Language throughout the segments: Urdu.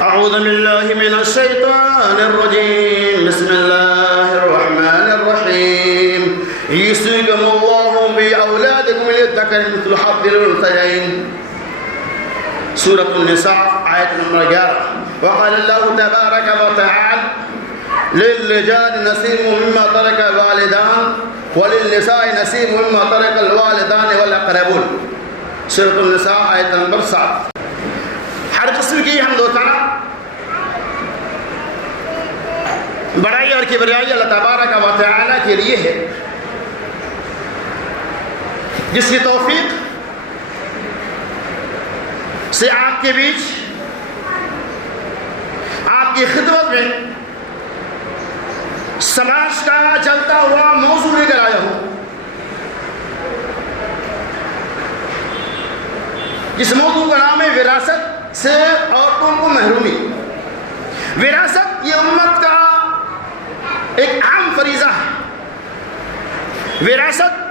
أعوذ بالله من الشيطان الرجيم بسم الله الرحمن الرحيم يوصيكم الله بأولادكم للذكر مثل حظ الأنثيين سورة النساء آية نمبر 11 وقال الله تبارك وتعالى للرجال نصيب مما ترك الوالدان وللنساء نصيب مما ترك الوالدان والأقربون سورة النساء آية نمبر 7 ہر قسم کی حمد و ثنا بڑائی اور کبریائی اللہ تبارک و تعالی کے لیے ہے جس کی توفیق سے آپ کے بیچ آپ کی خدمت میں سماج کا چلتا ہوا موضوع لے کر آیا ہوں. اس موضوع کا نام ہے وراثت سے عورتوں کو محرومی. وراثت یہ امت کا ایک عام فریضہ ہے. وراثت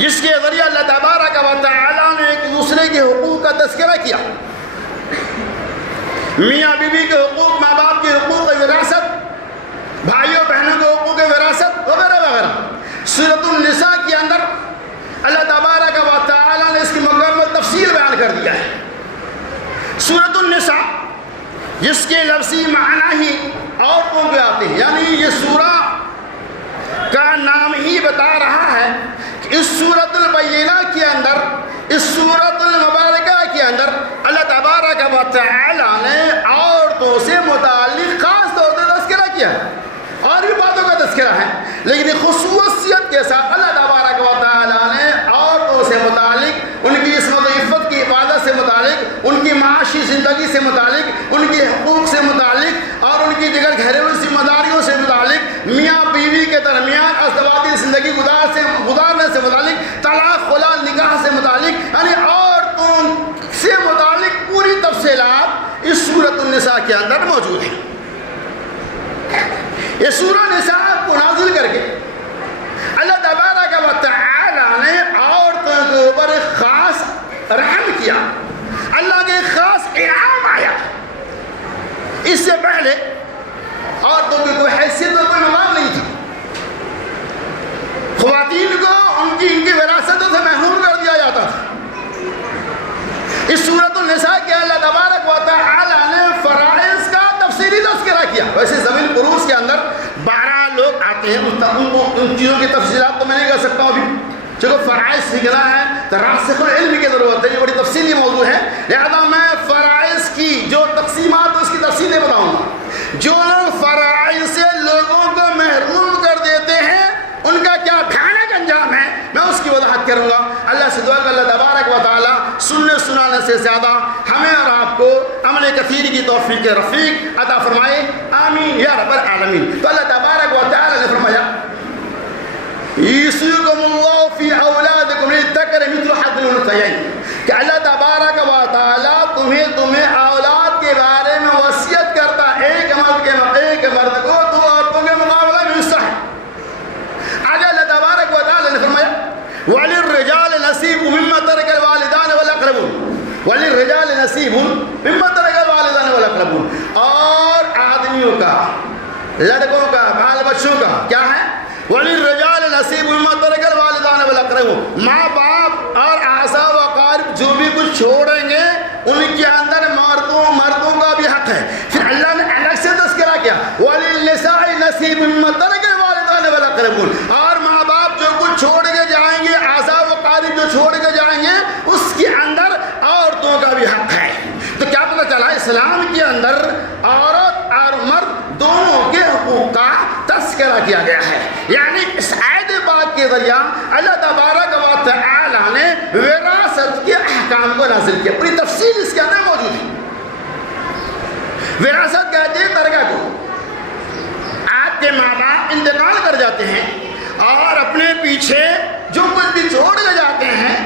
جس کے ذریعے اللہ تبارک و تعالی نے ایک دوسرے کے حقوق کا تذکرہ کیا. میاں بیوی کے حقوق, ماں باپ کے حقوق وراثت, بھائیوں بہنوں کے حقوق وراثت وغیرہ وغیرہ. سورۃ النساء کے اندر اللہ تبارک و تعالی نے اس کی مکمل تفصیل بیان کر دیا ہے. سورۃ النساء جس کے لفظی معنی ہی عورتوں کے آتے ہیں, یعنی یہ سورہ کا نام ہی بتا رہا ہے کہ اس سورۃ البینہ کے اندر, اس سورۃ المبارکہ کے اندر اللہ تبارک و تعالی نے عورتوں سے متعلق خاص طور پر تذکرہ کیا ہے. اور بھی باتوں کا تذکرہ ہے, لیکن خصوصیت کے ساتھ اللہ تبارک و تعالی نے عورتوں سے متعلق, ان کی عصمت و عفت کی حفاظت سے متعلق, ان کی معاشی زندگی سے متعلق, ان کے حقوق سے متعلق اور ان کی دیگر گھریلو ذمہ داریوں سے متعلق, میاں بیوی کے درمیان ازدواجی زندگی گزارنے سے متعلق, طلاق خلا نکاح سے متعلق, یعنی عورتوں سے متعلق پوری تفصیلات اس سورۃ النساء کے اندر موجود ہیں. یہ سورہ نساء کو نازل کر کے اللہ تبارک و تعالی نے عورتوں کے اوپر ایک خاص رحم کیا, اللہ کے خاص انعام آیا. اس سے پہلے عورتوں کی کوئی حیثیت اور کوئی مقام نہیں تھا. خواتین کو ان کی وراثتوں سے محروم کر دیا جاتا تھا. اس سورۃ النساء کے اللہ تبارک و تعالی نے فرائض کا تفصیلی تذکرہ کیا. ویسے زمین قروض کے اندر 12 لوگ آتے ہیں, ان چیزوں کی تفصیلات تو میں نہیں کر سکتا ہوں ابھی, چونکہ فرائض سیکھنا ہے تو راسخ العلم کی ضرورت ہے. یہ بڑی تفصیلی موضوع ہے, لہذا میں فرائض کی جو تقسیمات اس کی تفصیلیں بتاؤں گا. جو لوگ فرائض سے لوگوں کو محروم کر دیتے ہیں ان کا کیا بھیانک انجام ہے, میں اس کی وضاحت کروں گا. اللہ سے دعا کہ اللہ تبارک و تعالی سننے سنانے سے زیادہ ہمیں اور آپ کو عمل کثیر کی توفیق رفیق عطا فرمائے, آمین یا رب العالمین. تو اللہ تبارک و تعالی نے فرمایا یوصیکم اللہ فی اولادکم للذکر مثل حظ الانثیین, کہ اللہ تبارک و تعالی تمہیں اولاد کے بارے میں وصیت کرتا ہے. ایک مرد کو 2 عورتوں کے مقابلے میں حصہ ہے. آگے اللہ تبارک و تعالی نے فرمایا وَلِلرِّجَالِ نَصِيبٌ مِّمَّا تَرَكَ الْوَالِدَانُ وَالْأَقْرَبُونَ, وَلِلرِّجَالِ نَصِيبٌ مِّمَّا تَرَكَ الْوَالِدَانُ وَالْأَقْرَبُونَ. اور آدمیوں کا, لڑکوں کا, بال بچوں کا کیا ہے؟ وَلِلرِّجَالِ نَصِيبٌ مِّمَّا تَرَكَ الْوَالِدَانُ وَالْأَقْرَبُونَ. ماں باپ اور اعزا و اقارب جو بھی کچھ چھوڑیں گے ان کے اندر مردوں کا بھی حق ہے. پھر اللہ نے الگ سے تذکرہ کیا وَلِلنِّسَاءِ نَصِيبٌ مِّمَّا تَرَكَ الْوَالِدَانُ وَالْأَقْرَبُونَ. اور ماں باپ جو کچھ چھوڑ کے جائیں گے, اعزا و اقارب جو چھوڑ کے جائیں گے, اس کے اندر عورتوں کا بھی حق ہے. تو کیا پتہ چلا اسلام کے اندر عورت اور مرد دونوں کے حقوق کا تذکرہ کیا گیا ہے. یعنی اس آیت پاک کے ذریعہ اللہ تبارک و تعالی نے وراثت کے احکام کو نازل کیا. پوری تفصیل اس کے اندر موجود ہے. وراثت کہتے ہیں ترکہ کو. آپ کے ماں باپ انتقال کر جاتے ہیں اور اپنے پیچھے جو کچھ بھی چھوڑ کے جاتے ہیں,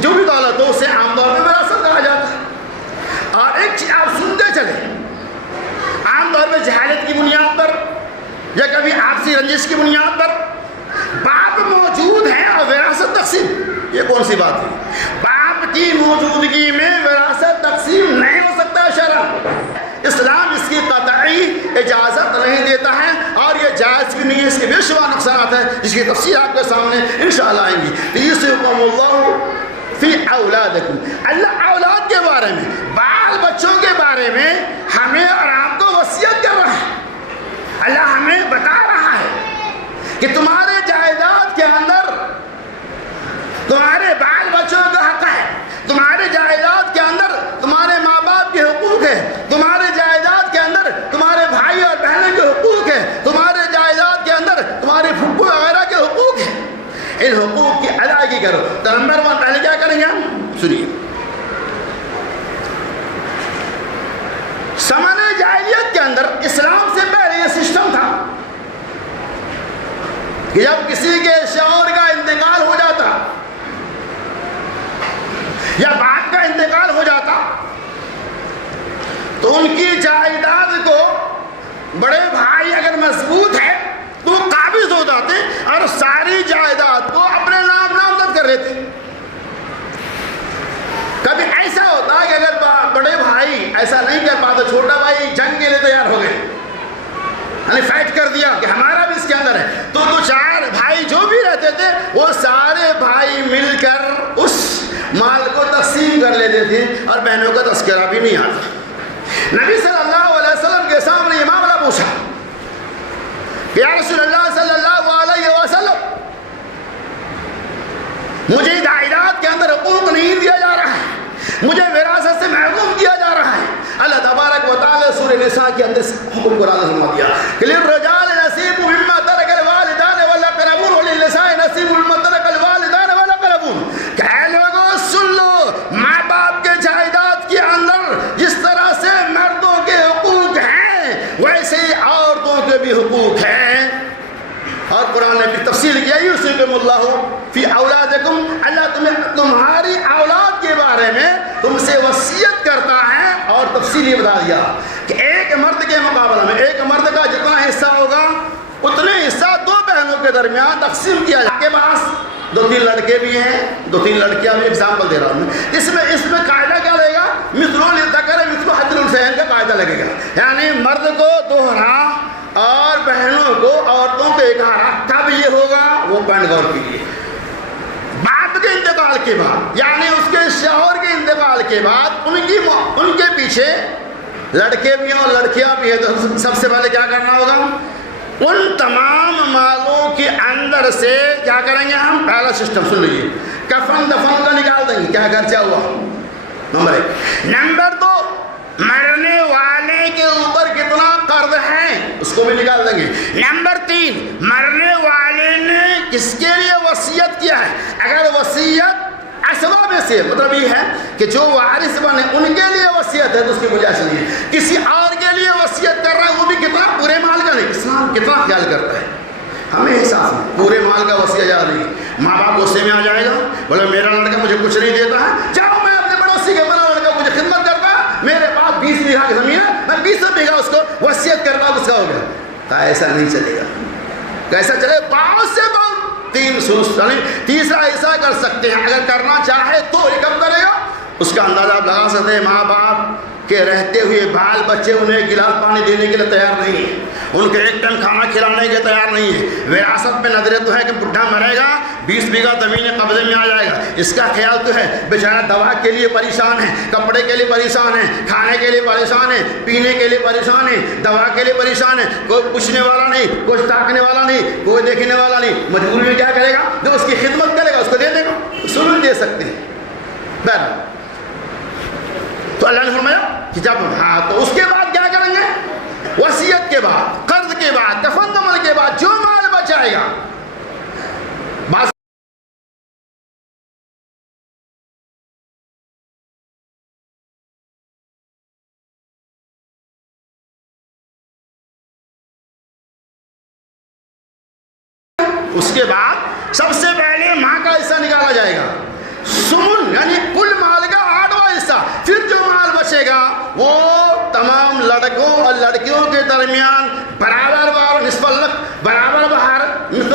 جو بھی دولت ہو اسے عام طور پہ وراثت کہا جاتا ہے. اور ایک چیز آپ سنتے چلے, عام طور پہ جہالت کی بنیاد پر یا کبھی آپسی رنجش کی بنیاد پر باپ موجود ہے اور وراثت تقسیم, یہ کون سی بات ہے؟ باپ کی موجودگی میں وراثت تقسیم نہیں ہو سکتا شرعاً. جس کی تفصیل آپ کے سامنے انشاءاللہ آئیں گی. یوصیکم اللہ فی اولادکم، اللہ اولاد کے بارے میں، بال بچوں کے بارے میں ہمیں اور آپ کو وصیت کر رہا ہے. اللہ ہمیں بتا رہا ہے کہ تمہارے جائیداد کے اندر تمہارے بال بچوں کا حق ہے، تمہارے جائیداد کے اندر تمہارے ماں باپ کے حقوق ہے، تمہارے جائیداد کے اندر تمہارے بھائی اور بہنوں کے حقوق ہے، تمہارے جائیداد کے اندر تمہارے پھپھو وغیرہ کے حقوق ہے. ان حقوق کی ادائیگی کرو. تو نمبر 1 پہلے کیا کریں گے ہم؟ سنیے. زمانہ جاہلیت کے اندر اسلام سے پہلے یہ سسٹم تھا کہ جب کسی کے شوہر کا انتقال ہو جاتا یا باپ کا انتقال ہو جاتا تو ان کی جائیداد کو بڑے بھائی اگر مضبوط ہے تو وہ قابض ہو جاتے اور ساری جائیداد کو اپنے نام نامزد کر لیتے. کبھی ایسا ہوتا کہ اگر بڑے بھائی ایسا نہیں کر پاتے، چھوٹا بھائی جنگ کے لیے تیار ہو گئے، یعنی فائٹ کر دیا کہ ہمارا بھی اس کے اندر ہے، تو 2-4 بھائی جو بھی رہتے تھے وہ سارے بھائی مل کر اس مال کو تقسیم کر لیتے تھے اور بہنوں کا تذکرہ بھی نہیں آتا. نبی صلی اللہ علیہ وسلم کے سامنے یہ معاملہ پوچھا، یا رسول اللہ صلی اللہ علیہ وسلم، مجھے جائیداد کے اندر حقوق نہیں دیا جا رہا ہے، مجھے وراثت سے محروم کیا جا رہا ہے. اللہ تبارک و تعالی سورہ نساء کے اندر حکم قرآن فرما دیا کہ للرجال نصیب مما ترک الوالدان والاقربون وللنساء نصیب مما ترک الوالدان والاقربون. کہ اے لوگوں سن لو، ماں باپ کے جائیداد کے اندر جس طرح سے مردوں کے حقوق ہیں ویسے ہی عورتوں کے بھی حقوق ہیں. اور قرآن نے بھی تفصیل کیا، یوصیکم اللہ فی اولادکم، اللہ تمہاری اولاد کے بارے میں تم سے وصیت کرتا ہے. اور تفصیل یہ بتا دیا کہ ایک مرد کے مقابلے میں ایک مرد کا جتنا حصہ ہوگا اتنے حصہ 2 بہنوں کے درمیان تقسیم کیا جائے. کے پاس 2-3 لڑکے بھی ہیں، 2-3 لڑکیاں بھی، ایگزامپل دے رہا ہوں میں. اس میں قاعدہ کیا لگے گا؟ مثل للذکر مثل حظ الانثیین کا قاعدہ لگے گا، یعنی مرد کو 2 اور بہنوں کو عورتوں کو 1. تب یہ ہوگا، وہ پوائنٹ غور کیجیے، باپ کے انتقال کے بعد، یعنی اس کے شوہر کے انتقال کے بعد ان کے پیچھے لڑکے بھی ہیں اور لڑکیاں بھی ہیں، تو سب سے پہلے کیا کرنا ہوگا؟ ان تمام مالوں کے اندر سے کیا کریں گے ہم؟ پہلا سسٹم سن لیجیے، کفن دفن کا نکال دیں گے، کیا خرچہ ہوا، نمبر 1. نمبر 2، مرنے والے کے اوپر کتنا قرض ہے اس کو بھی نکال دیں گے. نمبر 3، مرنے والے نے کس کے لیے وصیت کیا ہے. اگر وصیت اسباب میں سے مطلب یہ ہے کہ جو وارث بنے ان کے لیے وصیت ہے تو اس کی گنجائش نہیں ہے. کسی اور کے لیے وصیت کر رہا ہے وہ بھی کتنا؟ پورے مال کا نہیں. اسلام کتنا خیال کرتا ہے، ہمیں احساس ہے پورے مال کا وصیت یاد نہیں. ماں باپ غصے میں آ جائے گا، بولے میرا لڑکا مجھے کچھ نہیں دیتا ہے، چاہو میں اپنے پڑوسی کے بڑا لڑکا مجھے خدمت کرتا ہے، میرے پاس 20 بیگھہ کی زمین ہے، میں 20 بیگھہ اس کو وصیت کرتا ہوں، اس کا ہو گیا. تو ایسا نہیں چلے گا. کیسا چلے؟ بہت سے بہت 3 سوس، یعنی تیسرا حصہ کر سکتے ہیں. اگر کرنا چاہے تو یہ کب کرے گا اس کا اندازہ آپ لگا سکتے ہیں. ماں باپ کے رہتے ہوئے بال بچے انہیں ایک گلاس پانی دینے کے لیے تیار نہیں ہیں، ان کے 1 ٹن کھانا کھلانے کے تیار نہیں ہے. وراثت میں نظریں تو ہے کہ بڈھا مرے گا 20 بیگھہ زمین قبضے میں آ جائے گا، اس کا خیال تو ہے. بیچارہ دوا کے لیے پریشان ہے، کپڑے کے لیے پریشان ہے، کھانے کے لیے پریشان ہے، پینے کے لیے پریشان ہے، دوا کے لیے پریشان ہے. کوئی پوچھنے والا نہیں، کوئی تاکنے والا نہیں، کوئی دیکھنے والا نہیں. مجبوری میں کیا کرے گا؟ جو اس کی خدمت کرے گا اس کو دے دے گا، سلوک دے سکتے ہیں. بہرحال تو اللہ نے فرمایا کہ جب تو اس کے بعد کیا کریں گے؟ وصیت کے بعد، قرض کے بعد، کفن دفن کے بعد جو مال بچائے گا، بس اس کے بعد سب سے پہلے ماں کا حصہ نکالا جائے گا، سمن، یعنی کل مال کا 8واں حصہ. پھر جو مال بچے گا وہ تمام لڑکوں اور لڑکیوں کے درمیان برابر بار نصف الحق، برابر بہار، مثل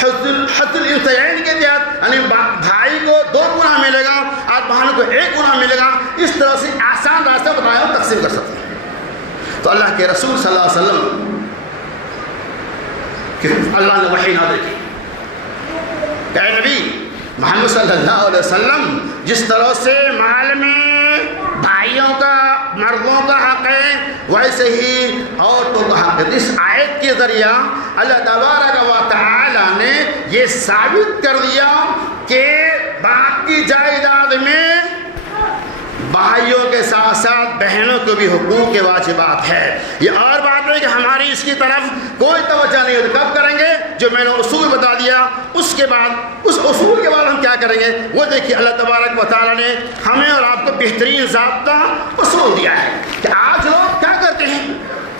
حظ الانثیین کے تحت، یعنی بھائی کو 2 گنا ملے گا اور بہن کو 1 گنا ملے گا. اس طرح سے آسان راستہ بتایا ہم تقسیم کر سکتے ہیں. تو اللہ کے رسول صلی اللہ علیہ وسلم کہ اللہ نے وحی نازل کی کہ اے نبی محمد صلی اللہ علیہ وسلم، جس طرح سے مال میں بھائیوں کا، مردوں کا حق ہے، ویسے ہی عورتوں کا حق ہے۔ اس آیت کے ذریعہ اللہ تبارک و تعالی نے یہ ثابت کر دیا کہ باپ کی جائیداد میں بھائیوں کے ساتھ ساتھ بہنوں کو بھی حقوق کے واجبات ہے۔ یہ اور بات ہے کہ ہماری اس کی طرف کوئی توجہ نہیں ہوتی۔ کب کریں گے؟ جو میں نے اصول بتا دیا، اس کے بعد اس اصول کے بعد ہم کیا کریں گے وہ دیکھیے۔ اللہ تبارک و تعالیٰ نے ہمیں اور آپ کو بہترین ضابطہ اصول دیا ہے کہ آج لوگ کیا کرتے ہیں،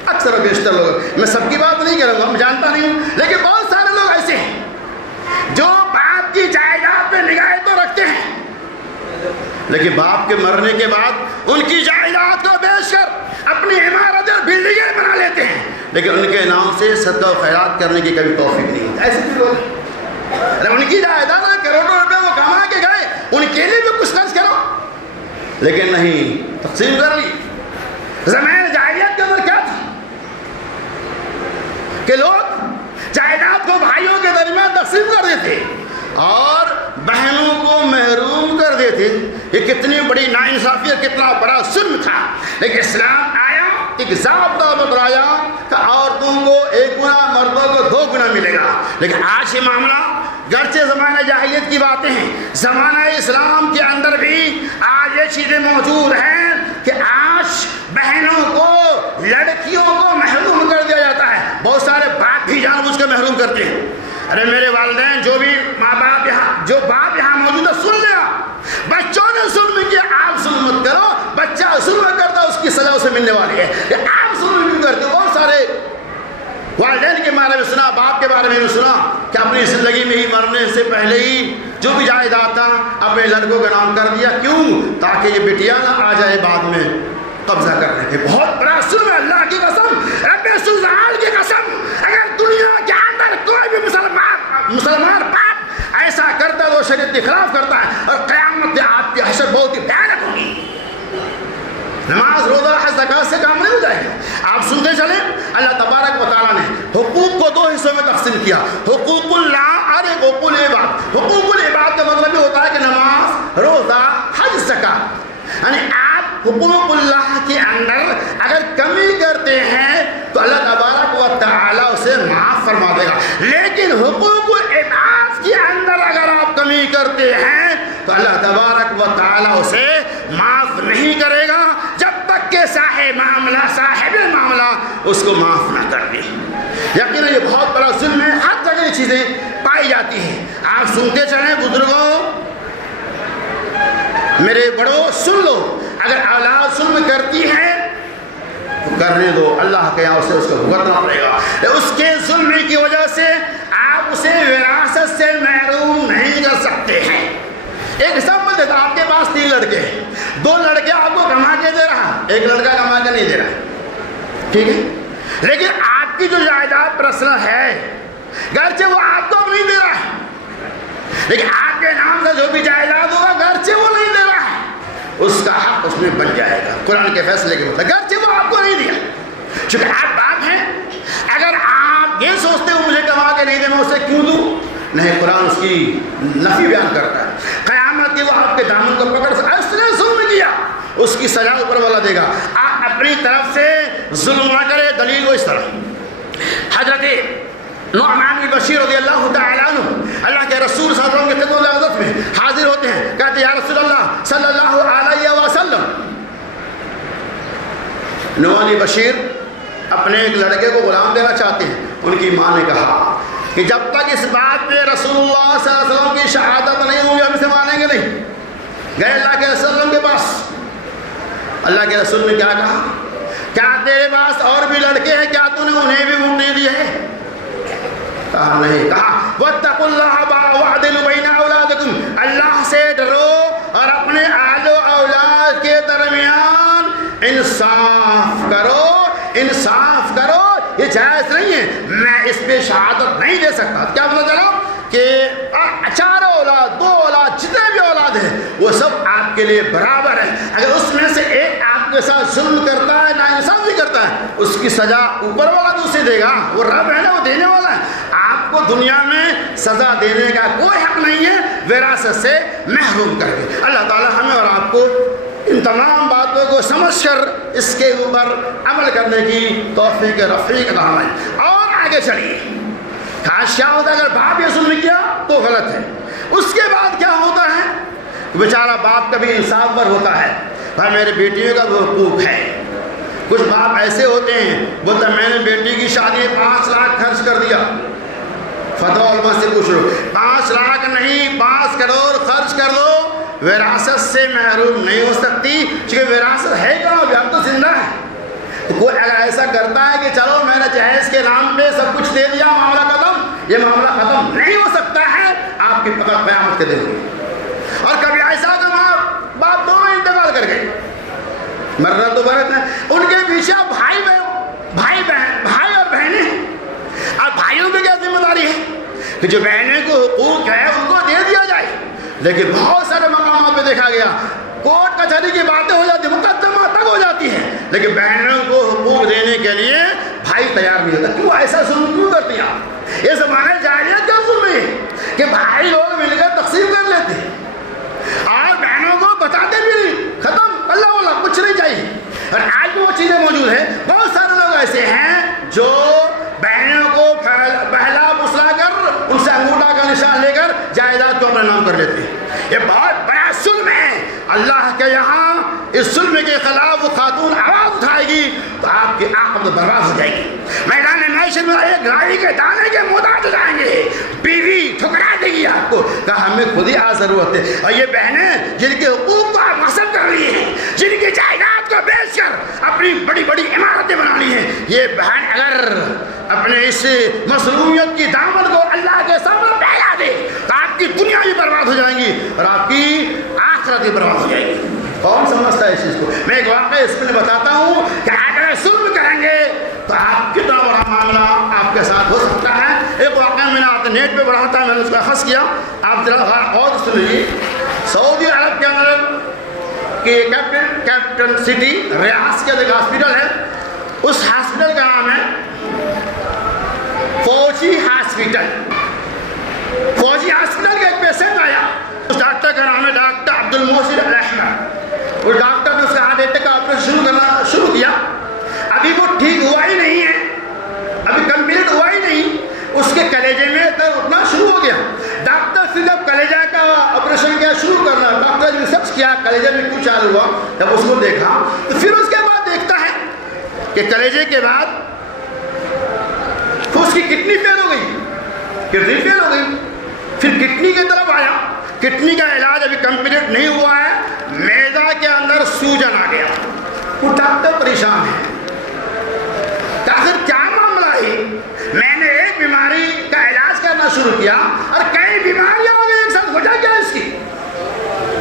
اکثر و بیشتر لوگ، میں سب کی بات نہیں کروں گا، میں جانتا نہیں ہوں، لیکن بہت سارے لوگ ایسے ہیں جو باپ کی جائیداد پہ نگاہیں تو رکھتے ہیں، لیکن باپ کے مرنے کے بعد ان کی جائیداد کو بیچ کر اپنی عمارت اور بلڈنگیں بنا لیتے ہیں، لیکن ان کے نام سے صدقہ و خیرات کرنے کی کبھی توفیق نہیں ہوتی۔ ایسے بھی لوگ ان کی جائیداد کروڑوں روپے وہ کما کے گئے، ان کے لیے بھی کچھ خرچ کرو، لیکن نہیں، تقسیم کر لی۔ زمین جائیداد کے اندر کیا تھا کہ لوگ جائیداد کو بھائیوں کے درمیان تقسیم کر دیتے اور بہنوں کو محروم کر دیتے۔ یہ کتنی بڑی ناانصافی اور کتنا بڑا ظلم تھا، لیکن اسلام آیا، ایک ضابطہ بتلایا کہ عورتوں کو 1 گنا، مردوں کو 2 گنا ملے گا۔ لیکن آج یہ معاملہ، گرچہ زمانہ جاہلیت کی باتیں ہیں، زمانہ اسلام کے اندر بھی آج یہ چیزیں موجود ہیں کہ آج بہنوں کو، لڑکیوں کو محروم کر دیا جاتا ہے۔ بہت سارے باپ بھی جان بوجھ کے محروم کرتے ہیں۔ ارے میرے والدین، جو بھی ماں باپ یہاں، جو باپ یہاں موجود ہے، سن لیا، بچوں نے ظلم کیا، آپ ظلم مت کرو۔ بچہ ظلم کرتا ہے، اس کی سزا اسے ملنے والی ہے، کہ آپ ظلم کیوں کرتے ہو؟ بہت سارے والدین کے بارے میں سنا، باپ کے بارے میں بھی سنا کہ اپنی زندگی میں ہی مرنے سے پہلے ہی جو بھی جائیداد تھا اپنے لڑکوں کا نام کر دیا۔ کیوں؟ تاکہ یہ بٹیا نہ آ جائے بعد میں قبضہ کرنے کے۔ بہت بڑا ظلم ہے، اللہ کی قسم، رب سبحانہ کی قسم، اگر دنیا کے اندر کوئی بھی مسلمان باپ ایسا کرتا ہے تو شریعت کے خلاف کرتا ہے، اور قیامت آپ کی حشر بہت ہی بھیانک ہوگی۔ نماز، روزہ، حج، زکات سے کام نہیں ہو جائے گا۔ آپ سنتے چلیں، اللہ تبارک و تعالیٰ نے حقوق کو 2 حصوں میں تقسیم کیا، حقوق اللہ اور حقوق العباد۔ حقوق العباد کا مطلب یہ ہوتا ہے کہ نماز، روزہ، حج، زکات، یعنی آپ حقوق اللہ کے اندر اگر کمی کرتے ہیں تو اللہ تبارک و تعالیٰ اسے معاف فرما دے گا، لیکن حقوق العباد کے اندر اگر آپ کمی کرتے ہیں تو اللہ تبارک و تعالیٰ اسے معاف نہیں کرے گا جب تک کہ صاحب معاملہ اس کو معاف نہ کر دے۔ یقیناً یہ بہت بڑا ظلم ہے، ہر جگہ یہ چیزیں پائی جاتی ہیں۔ آپ سنتے چلیں بزرگوں، میرے بڑوں، سن لو، اگر اولاد ظلم کرتی ہے تو کرنے دو، اللہ کے یہاں اسے اس کو بھگتنا پڑے گا۔ اس کے ظلم کی وجہ سے آپ اسے وراثت سے محروم نہیں کر سکتے ہیں۔ ایک سب دیتا، آپ کے پاس 3 لڑکے ہیں، 2 لڑکے آپ کو کما کے دے رہا، ایک لڑکا کما کے نہیں دے رہا، ٹھیک ہے، لیکن آپ کی جو جائیداد پرسنل ہے، گرچہ وہ آپ کو نہیں دے رہا ہے، لیکن آپ کے نام سے جو بھی جائیداد ہوگا گرچہ وہ نہیں دے رہا ہے، اس کا حق اس میں بن جائے گا قرآن کے فیصلے کے مطابق، گرچہ وہ آپ کو نہیں دیا۔ چونکہ آپ باپ ہیں، اگر آپ یہ سوچتے ہو مجھے کما کے نہیں دے میں اسے کیوں دوں، نہیں، قرآن اس کی نفی بیان کرتا ہے۔ قیامت کے وہ آپ کے دامن کو پکڑ سے اس نے ظلم کیا، اس کی سزا اوپر والا دے گا۔ آپ اپنی طرف سے ظلم نہ کرے، دلیل کو اس طرح حضرت نعمان بن بشیر رضی اللہ تعالیٰ عنہ اللہ کے رسول صلی اللہ علیہ وسلم کے خدمت عزت میں حاضر ہوتے ہیں، کہتے ہیں یا رسول اللہ صلی اللہ علیہ وسلم، نعمان بن بشیر اپنے ایک لڑکے کو غلام دینا چاہتے ہیں۔ ان کی ماں نے کہا کہ جب تک اس بات پہ رسول اللہ صلی اللہ علیہ وسلم کی شہادت نہیں ہوگی ہم اسے مانیں گے نہیں۔ گئے اللہ کے رسول کے پاس، اللہ کے رسول نے کیا کہا، کیا تیرے پاس اور بھی لڑکے ہیں، کیا تو نے انہیں بھی اونٹنے دی ہے؟ کہا نہیں۔ کہا وَاتَّقُوا اللَّهَ وَاعْدِلُوا بَيْنَ أَوْلَادِكُمْ، اللہ سے ڈرو اور اپنے اہل و اولاد کے درمیان انصاف کرو، انصاف کرو، یہ جائز نہیں ہے، میں اس پہ شہادت نہیں دے سکتا۔ کیا پتہ چلا کہ 4 اولاد، 2 اولاد، جتنے بھی اولاد ہیں وہ سب آپ کے لیے برابر ہیں۔ اگر اس میں سے ایک آپ کے ساتھ ظلم کرتا ہے، ناانصافی کرتا ہے، اس کی سزا اوپر والا دوسرے دے گا، وہ رب ہے نا، وہ دینے والا ہے۔ کو دنیا میں سزا دینے کا کوئی حق نہیں ہے، وراثت سے محروم کر کے۔ اللہ تعالیٰ ہمیں اور آپ کو ان تمام باتوں کو سمجھ کر اس کے اوپر عمل کرنے کی توفیق رفیق عطا فرمائے۔ اور آگے چلیے، خاص کیا ہوتا ہے اگر باپ یہ ظلم کیا تو غلط ہے، اس کے بعد کیا ہوتا ہے؟ بیچارہ باپ کا بھی انصاف پر ہوتا ہے، بھائی میرے بیٹیوں کا بھی حقوق ہے۔ کچھ باپ ایسے ہوتے ہیں، بولتا میں نے بیٹی کی شادی 5 لاکھ خرچ کر دیا، فتویٰ علماء سے پوچھ لو، 5 لاکھ نہیں 5 کروڑ خرچ کر دو، وراثت سے محروم نہیں ہو سکتی، کیونکہ وراثت ہے کہاں؟ اب تو زندہ ہے۔ تو کوئی اگر ایسا کرتا ہے کہ چلو میں نے جہیز کے نام پہ سب کچھ دے دیا، معاملہ ختم، یہ معاملہ ختم نہیں ہو سکتا ہے، آپ کی پکڑ قیامت کے دن ہوگی۔ اور کبھی ایسا کہ ماں باپ دونوں انتقال کر گئے، مرنا تو برت ہے، ان کے پیچھے بھائی اور بہنیں ہیں۔ اب بھائیوں میں کیا ذمہ داری ہے کہ جو بہنیں کو حقوق ہے ان کو دے دیا جائے، لیکن بہت سارے مقامات پہ دیکھا گیا کورٹ کچہری کی باتیں ہو جاتی، مقدمہ تک ہو جاتی ہے، لیکن بہنوں کو حقوق دینے کے لیے بھائی تیار نہیں ہوتا۔ کیوں ایسا ظلم کیوں کرتی ہیں آپ؟ یہ زمانہ جاہلیت کا ظلم ہے کہ بھائی لوگ مل کر تقسیم کر لیتے ہیں اور بہنوں کو بتاتے بھی نہیں، ختم، اللہ والا کچھ نہیں چاہیے۔ اور آج بھی وہ چیزیں موجود ہیں، بہت سارے لوگ ایسے ہیں جو بہنوں کو بہلا پسلا کر ان سے انگوٹھا کا نشان لے کر جائیداد کو اپنا نام کر لیتے ہیں۔ یہ بہت بڑا ظلم ہے، اللہ کے یہاں اس ظلم کے خلاف وہ خاتون آواز اٹھائے گی تو آپ کی عاقبت برباد ہو جائے گی۔ میدان معیشت میں ایک رائی کے دانے کے محتاج ہو جائیں گے، بیوی ٹھکرا دے گی آپ کو، کہا ہمیں خود ہی آج ضرورت ہے۔ اور یہ بہنیں جن کے حقوق کو آپ غصب کر رہی ہیں، جن کی جائیداد کو بیچ کر اپنی بڑی بڑی عمارتیں بنا لی ہیں، یہ بہن اگر اپنے اس مظلومیت کی دامن کو اللہ کے سامنے پھیلا دے تو آپ کی دنیا بھی برباد ہو جائیں گی اور آپ کی آخرت بھی برباد ہو جائے گی۔ کون سمجھتا ہے اس چیز کو؟ میں ایک واقعہ اس میں بتاتا ہوں کہ اگر ظلم کریں گے تو آپ کتنا بڑا معاملہ آپ کے ساتھ ہو سکتا ہے۔ ایک واقعہ میں نے آپ نیٹ پہ پڑھا تھا، میں نے اس کا اخذ کیا، آپ ذرا غور سن لیجیے۔ سعودی عرب کے اندر کہ کیپٹن سٹی ریاض کے ایک ہاسپٹل ہے، اس ہاسپٹل کا نام ہے فوجی ہاسپٹل۔ فوجی ہاسپٹل کا ایک پیشنٹ آیا، اس ڈاکٹر کا نام ہے ڈاکٹر عبد المحسن الاحمد۔ اس ڈاکٹر نے اس کا ہارٹ اٹیک کا آپریشن کرنا شروع کیا، ابھی وہ ٹھیک ہوا ہی نہیں ہے، ابھی کمپلیٹ ہوا ہی نہیں، اس کے کلیجے میں درد اٹھنا شروع ہو گیا۔ ڈاکٹر پھر جب کلیجہ کا آپریشن کیا شروع کرنا، ڈاکٹر نے ریسرچ کیا کلیجے میں کیوں چالو ہوا، جب اس کو دیکھا تو پھر اس کے بعد دیکھتا ہے کہ کلیجے کے بعد اس کی کڈنی فیل ہو گئی، کڈنی فیل ہو گئی، پھر کڈنی کی طرف آیا، کڈنی کا علاج ابھی کمپلیٹ نہیں ہوا ہے، معدہ کے اندر سوجن آ گیا، وہ ڈاکٹر پریشان ہے، آخر کیا معاملہ ہے؟ میں نے ایک بیماری کا علاج کرنا شروع کیا اور کئی بیماریاں ہو گئی ایک ساتھ، وجہ کیا اس کی؟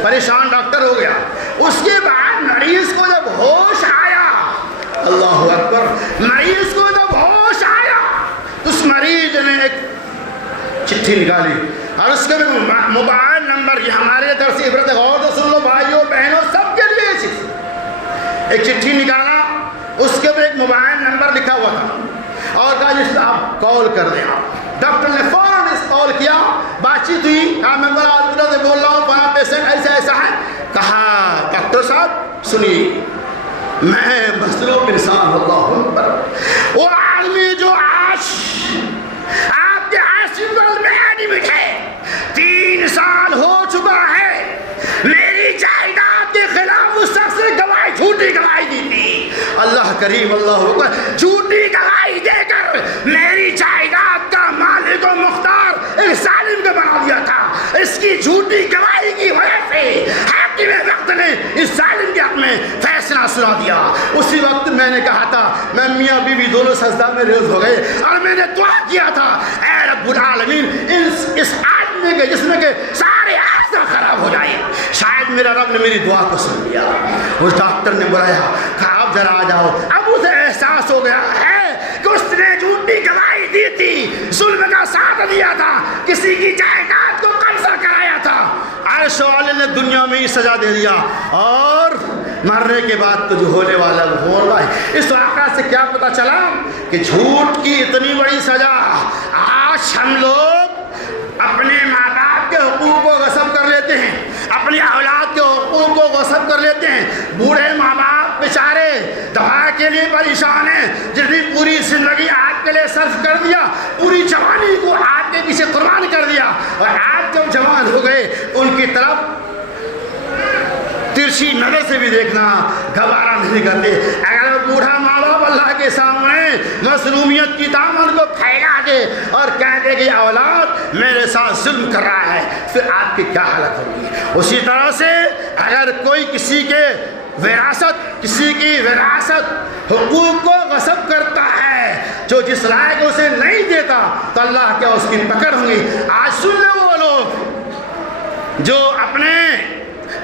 پریشان ڈاکٹر ہو گیا۔ اس کے بعد مریض کو جب ہوش آیا، اللہ اکبر، مریض کو جب ہوش آیا تو اس مریض نے ایک چٹھی نکالی اور اس کے موبائل نمبر، یہ ہمارے درس عبرت غور سے سن لو بھائیوں بہنوں سب کے لیے یہ چیز، ایک چٹھی نکالا، اس کے اوپر ایک موبائل نمبر لکھا ہوا تھا اور کہا جس پہ آپ کال کر دیں۔ آپ ڈاکٹر نے فوراً اس کال کیا، بات چیت ہوئی، کہا میں بڑا ہاسپٹل سے بول رہا ہوں، بڑا پیشنٹ ایسا ایسا ہے۔ کہا ڈاکٹر صاحب سنیے، میں مصروف انسان، اللہ اکبر، وہ آدمی جو آج آپ کے ہاسپٹل میں ایڈمٹ ہے، 3 سال ہو چکا ہے، میری جائیداد کے خلاف اس شخص نے گواہی، جھوٹی گواہی دی تھی، اللہ کریم، اللہ اکبر، جھوٹی گواہی دے کر میری جائیداد کا مالک و مختار ایک ظالم کو بنا دیا تھا۔ اس کی جھوٹی گواہی کی وجہ سے حاکم وقت نے اس ظالم کے حق میں فیصلہ سنا دیا۔ اسی وقت میں نے کہا تھا، میں میاں بیوی دونوں سجدہ میں ریز ہو گئے اور میں نے دعا کیا تھا، اے رب العالمین اس آدمی کے جسم کے سارے اعضاء خراب ہو جائے، شاید میرا رب نے میری دعا کو سن لیا۔ اس ڈاکٹر نے بلایا، کہا آپ ذرا آ جاؤ۔ اب اسے احساس ہو گیا ہے کہ اس نے جھوٹی گواہی دی تھی، ظلم کا ساتھ دیا تھا، کسی کی جائیداد کو قبضہ کرایا تھا، عرش والے نے دنیا میں ہی سزا دے دیا اور مرنے کے بعد تو جو ہونے والا وہ ہو رہا ہے۔ اس واقعہ سے کیا پتہ چلا کہ جھوٹ کی اتنی بڑی سزا آج آج ہم لوگ اپنے ماں باپ کے حقوق کو غصب کر لیتے ہیں، اپنی اولاد کے حقوق کو غصب کر لیتے ہیں۔ بوڑھے ماں باپ بیچارے دعا کے لیے پریشان ہیں، جس نے پوری زندگی آپ کے لیے صرف کر دیا، پوری جوانی کو آپ کے پیچھے قربان کر دیا، اور آپ جب جوان ہو گئے ان کی طرف ترچھی نظر سے بھی دیکھنا گوارا نہیں کرتے۔ اگر بوڑھا ماں باپ اللہ کے سامنے مظلومیت کی دامن کو پھیلا دے اور کہہ دے کہ اولاد میرے ساتھ ظلم کر رہا ہے، پھر آپ کی کیا حالت ہوگی؟ اسی طرح سے اگر کوئی کسی کی وراثت حقوق کو غصب کرتا ہے جو جس لائق اسے نہیں دیتا، تو اللہ کیا اس کی پکڑ ہوں گی۔ آج سن لو وہ لوگ جو اپنے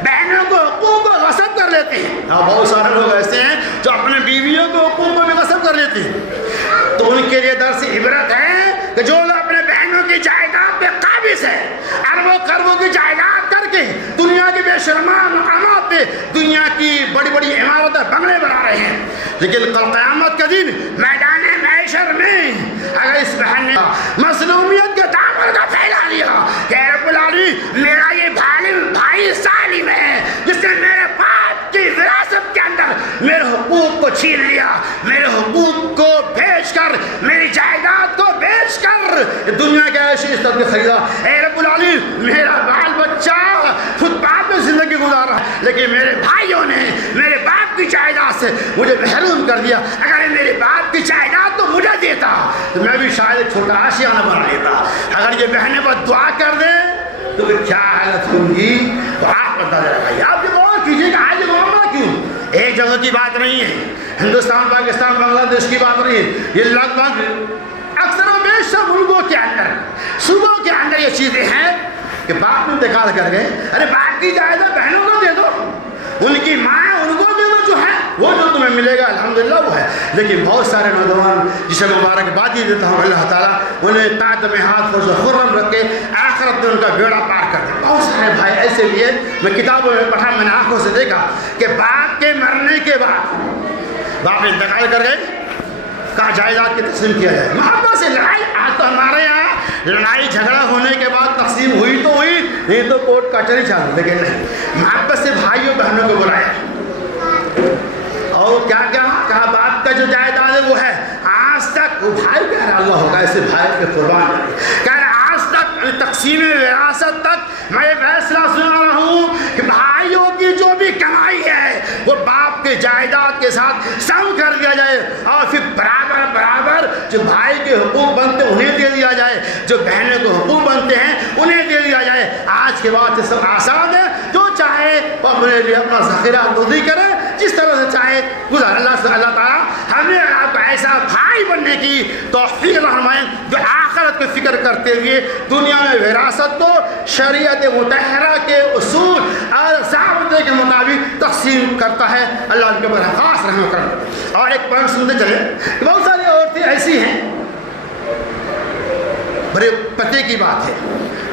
بہنوں کو حقوق کو غصب کر لیتے ہیں، بہت سارے لوگ ایسے ہیں جو اپنے بیویوں کو حقوق کو بھی غصب کر لیتے ہیں، تو ان کے لیے درس عبرت ہے کہ جو لوگ اپنے بہنوں کی جائیداد پہ قابض ہے، اربوں خربوں کی جائیداد کر کے دنیا کے بے شرمان مقامات پہ دنیا کی بڑی بڑی عمارتیں بنگلے بنا رہے ہیں، لیکن کل قیامت کا دن میدان محشر میں اگر اس بہن نے مظلومیت کے دامن کا پھیلا لیا کہ رب العالمین میرا یہ بھائی ظالم ہے جس نے میرے باپ کی وراثت کے اندر میرے حقوق کو چھین لیا، میرے حقوق کو بیچ کر، میری جائیداد کو بیچ کر دنیا کے ایسی عزت میں خریدا، اے رب العالمین میرا بال بچہ فٹ پاتھ میں زندگی گزار رہا ہے لیکن میرے بھائیوں نے میرے باپ کی جائیداد سے مجھے محروم کر دیا، اگر میرے باپ کی جائیداد تو مجھے دیتا تو میں بھی شاید ایک چھوٹا آشیانہ بنا لیتا۔ اگر یہ بہنیں پر دعا کر دیں تو پھر کیا حالت ہوگی تو آپ بتا دے رہا ہے۔ آپ یہ غور کیجیے کہ آج یہ معاملہ کیوں ایک جگہ کی بات نہیں ہے، ہندوستان پاکستان بنگلہ دیش کی بات نہیں ہے، یہ لگ بھگ اکثر و بیشتر ملکوں کے اندر صوبوں کے اندر یہ چیزیں ہیں کہ باپ انتقال کر گئے، ارے باپ کی جائیداد بہنوں کو دے دو، ان کی ماں ان کو دے دو، جو ہے وہ جو تمہیں ملے گا الحمدللہ وہ ہے۔ لیکن بہت سارے نوجوان جسے مبارکبادی دیتا ہوں اللہ تعالیٰ انہیں تاج میں ہاتھ خوش و خرم رکھ کے آخرت میں ان کا بیڑا پار کر دے۔ بہت سارے بھائی ایسے بھی ہیں، میں کتابوں میں پڑھا، میں نے آنکھوں سے دیکھا کہ باپ کے مرنے کے بعد باپ انتقال کر گئے، کہا جائیداد کی تقسیم کیا جائے، محبت سے لڑائی۔ آج تو ہمارے یہاں لڑائی جھگڑا ہونے کے بعد تقسیم ہوئی تو ہوئی، نہیں تو کوٹ کچہری چالو، لیکن نہیں، محبت سے بھائیوں بہنوں کو بلایا اور کیا کہا باپ کا جو جائیداد ہے وہ ہے آج تک، وہ بھائی کہہ رہا اللہ ہوگا ایسے بھائی کے قربان کہہ رہا آج تک تقسیم وراثت تک میں فیصلہ سنا رہا ہوں کہ بھائیوں کی جو بھی کمائی ہے وہ باپ کے جائیداد کے ساتھ سم کر دیا جائے، اور پھر برابر برابر جو بھائی کے حقوق بنتے ہیں انہیں دے دیا جائے، جو بہنوں کو حقوق بنتے ہیں انہیں دے دیا جائے۔ آج کے بعد سے سب آزاد ہے، جو چاہے وہ اپنے لیے اپنا ذخیرہ دوزی کرے، جس طرح سے چاہے گزار۔ اللہ تعالیٰ ہمیں آپ کو ایسا بھائی بننے کی توفیق فرمائے جو آخرت کی فکر کرتے ہوئے دنیا میں وراثت کو شریعت مطہرہ کے اصول اور ضابطے کے مطابق تقسیم کرتا ہے۔ اللہ ان کے اوپر خاص رحم کرے۔ اور ایک پوائنٹ سنتے چلے، بہت ساری عورتیں ایسی ہیں، بڑے پتے کی بات ہے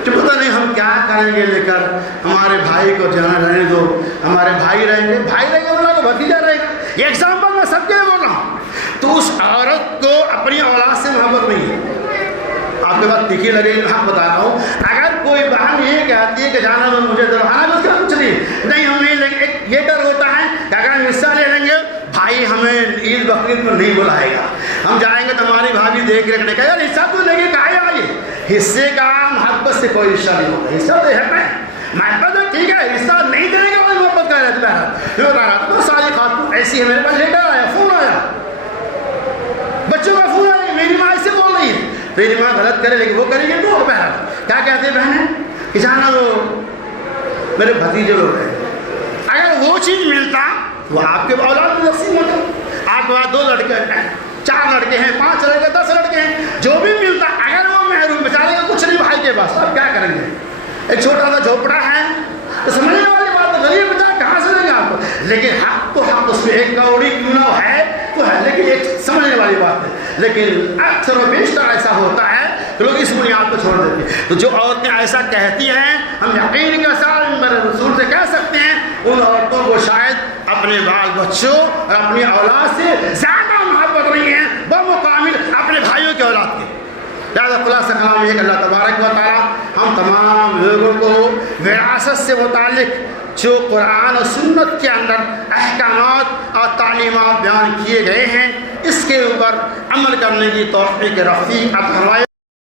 کہ پتہ نہیں ہم کیا کریں گے لے کر، ہمارے بھائی کو جانا رہنے دو، ہمارے بھائی رہیں گے اللہ کو بھتیجا رہے گا۔ یہ ایگزامپل میں سب کے لیے بول رہا ہوں۔ تو اس عورت کو اپنی اولاد سے محبت نہیں ہے۔ آپ کے بات تیکھی لگے گی، حق بتا رہا ہوں، اگر کوئی بہن یہ کہتی ہے کہ جانا تو مجھے دلوانا تو اس کا کچھ نہیں ہم نہیں لیں گے۔ ایک یہ ڈر ہوتا ہے کہ اگر ہم حصہ لے لیں گے بھائی ہمیں عید بقرعید میں نہیں بلائے گا، ہم جائیں گے تو ہماری بھابھی دیکھ ریکھ نہیں، یار حصہ تو لے کے کہاں آئیے، حصے کا محبت سے کوئی رشتہ نہیں ہوتا، حصہ تو ہے محبت ہے، ٹھیک ہے، حصہ نہیں دینے کا کوئی محبت کا رہتا ہے۔ تو ساری خاتون ایسی ہے، میرے پاس لیٹر آیا، فون آیا، بچوں کا فون آیا، میری ماں ایسے بول رہی ہے، میری ماں غلط کرے لیکن وہ کریں گے تو بہر کیا کہتے ہیں بہنیں کہ جانا وہ میرے بھتیجے لوگ ہیں۔ اگر وہ چیز ملتا وہ آپ کے اولاد میں تقسیم ہوتا، آپ کے بعد 2 لڑکے ہیں، 4 لڑکے ہیں، 5 لڑکے، 10 لڑکے ہیں، جو بھی ملتا اگر وہ محروم بیچارے کا کچھ نہیں بھائی کے پاس، آپ کیا کریں گے؟ ایک چھوٹا سا جھوپڑا ہے تو سمجھنے والی بات ہے، غریب بچہ کہاں سے لیں گے آپ کو، لیکن حق تو حق اس میں 1 کروڑی کیوں نہ ہے تو ہے، لیکن ایک سمجھنے والی بات ہے۔ لیکن اکثر و بیشتر ایسا ہوتا ہے کہ لوگ اس بنیاد کو چھوڑ دیتے ہیں۔ تو جو عورتیں ایسا کہتی ہیں ہم یقین کے ساتھ میرے رسول سے کہہ سکتے ہیں ان عورتوں کو شاید اپنے بال بچوں اور اپنی اولاد سے زیادہ محبت نہیں ہے بمقابل اپنے بھائیوں کی اولاد کے۔ لہٰذا خلاصہ کلام یہ کہ اللہ تبارک و تعالیٰ ہم تمام لوگوں کو وراثت سے متعلق جو قرآن و سنت کے اندر احکامات اور تعلیمات بیان کیے گئے ہیں اس کے اوپر عمل کرنے کی توفیق رفیق عطا فرمائے۔